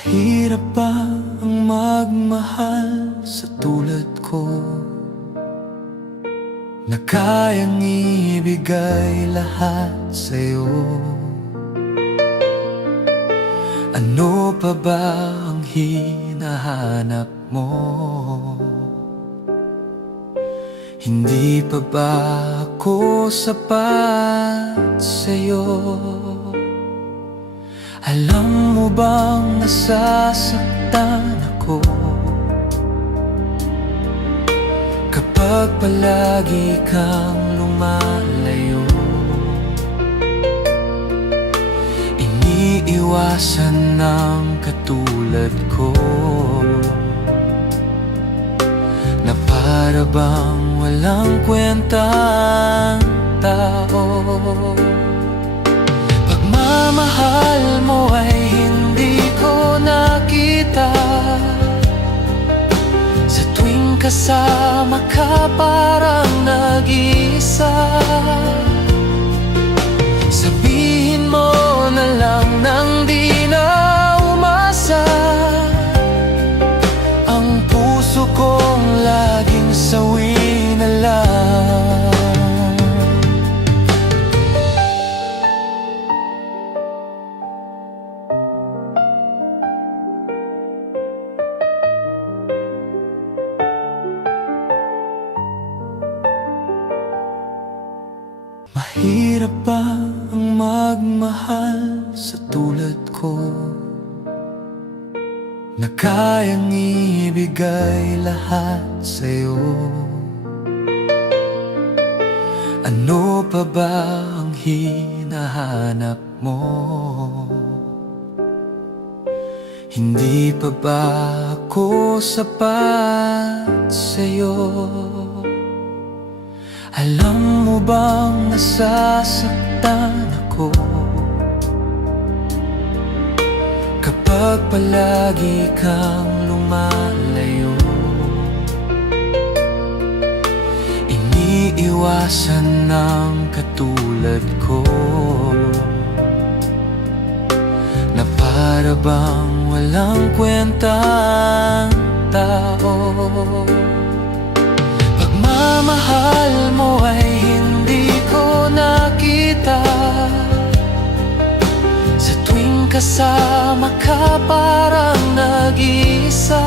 Mahirap ba ang magmahal sa tulad ko, na kayang ibigay lahat sa'yo? Ano pa ba ang hinahanap mo? Hindi pa ba ako sapat sa'yo? Alam mo bang nasasaktan ako kapag palagi kang lumalayo? Iniiwasan ng katulad ko na para bang walang kwentang tao. Pagmamahal mo ay hindi ko nakita, sa tuwing kasama ka parang nag-iisa. Sabihin mo na lang nang di na umasa, ang puso kong laging sawi na lang. Mahirap ba ang magmahal sa tulad ko, na kayang ibigay lahat sa'yo? Ano pa ba ang hinahanap mo? Hindi pa ba ako sapat sa'yo? Alam mo bang nasasaktan ako kapag palagi kang lumalayo? Iniiwasan ng katulad ko na para bang walang kwentang tao. Pagmamahal mo ay hindi ko nakita, sa tuwing kasama ka parang nag-iisa.